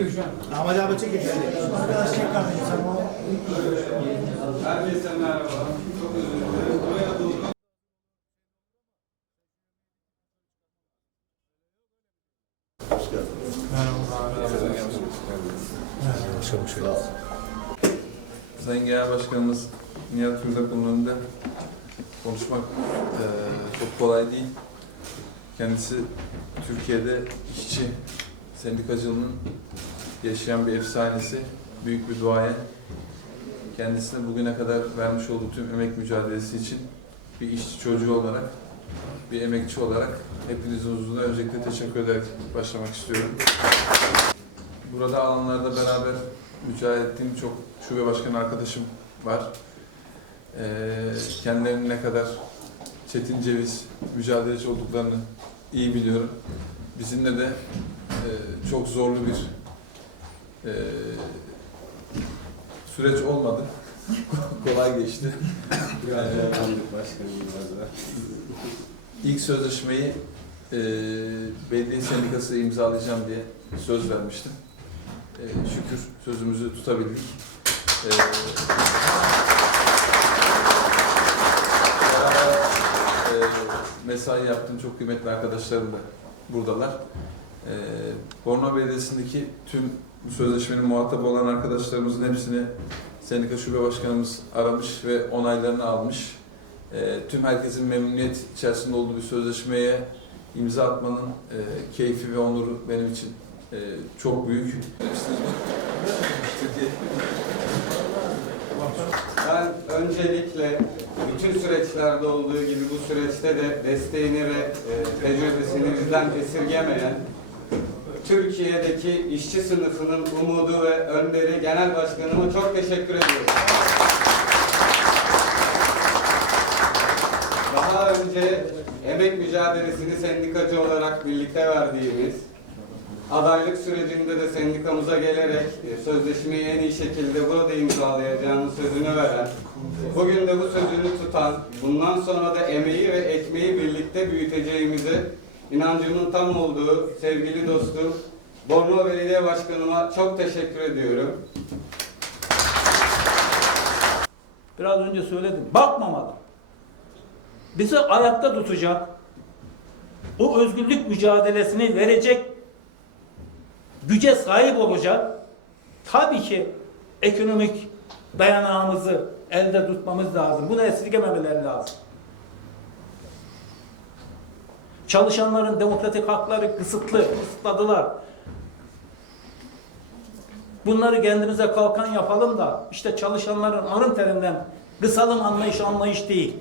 çekiyor şu an. Ahmet abi çekin. Arkadaş çek kardeşim sen o. Herkese merhaba. Çok özür dilerim. Buraya doğru Sayın Genel Başkanımız Nihat Hürdakul'un önünde konuşmak eee, çok kolay değil. Kendisi Türkiye'de işçi sendikacılığının yaşayan bir efsanesi, büyük bir duayen. Kendisine bugüne kadar vermiş olduğu tüm emek mücadelesi için bir işçi çocuğu olarak, bir emekçi olarak hepinizin huzurunda öncelikle teşekkür ederek başlamak istiyorum. Burada alanlarda beraber mücadele ettiğim çok şube başkanı arkadaşım var. Ee, kendilerinin ne kadar çetin ceviz mücadeleci olduklarını iyi biliyorum. Bizimle de e, çok zorlu bir e, süreç olmadı. Kolay geçti. biraz zorlandık başkanım biraz da. İlk sözleşmeyi e, belediye sendikası imzalayacağım diye söz vermiştim. E, şükür sözümüzü tutabildik. E, mesai yaptığım çok kıymetli arkadaşlarım da buradalar. E, Bornova Belediyesi'ndeki tüm bu sözleşmenin muhatabı olan arkadaşlarımızın hepsini sendika şube başkanımız aramış ve onaylarını almış. E, tüm herkesin memnuniyet içerisinde olduğu bir sözleşmeye imza atmanın e, keyfi ve onuru benim için e, çok büyük. Öncelikle bütün süreçlerde olduğu gibi bu süreçte de desteğini ve e, tecrübesini bizden esirgemeyen Türkiye'deki işçi sınıfının umudu ve önderi genel başkanıma çok teşekkür ediyorum. Daha önce emek mücadelesini sendikacı olarak birlikte verdiğimiz, adaylık sürecinde de sendikamıza gelerek e, sözleşmeyi en iyi şekilde burada imzalayacağının sözünü veren, bugün de bu sözünü tutan, bundan sonra da emeği ve ekmeği birlikte büyüteceğimize inancımın tam olduğu sevgili dostum Bornova Belediye Başkanıma çok teşekkür ediyorum. Biraz önce söyledim. Bakmamalı. Bizi ayakta tutacak, o özgürlük mücadelesini verecek güce sahip olacak. Tabii ki ekonomik dayanağımızı elde tutmamız lazım. Bunu esirgememeleri lazım. Çalışanların demokratik hakları kısıtlı, kısıtladılar. Bunları kendimize kalkan yapalım da işte çalışanların alın terinden kısalım anlayış anlayış değil.